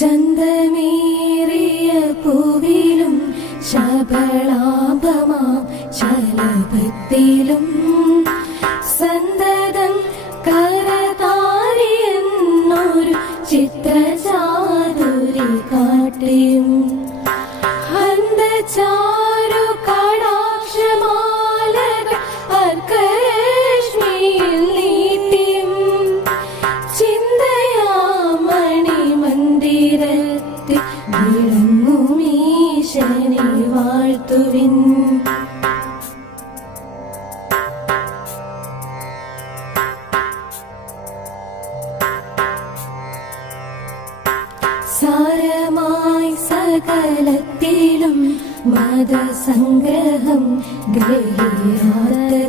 ചന്തമേറിയ പൂവിലും ശബളാപമാം ശലഭത്തിലും. സന്തതം കരതാരിയെന്നൊരു ചിത്രചാതുരി കാട്ടിയും. ഹന്തചാരു വിളങ്ങുമീശനെ വാഴ്ത്തുവിൻ സാരമായി സകലത്തിലും മതസംഗ്രഹം ഗ്രഹിയാത്തതാൽ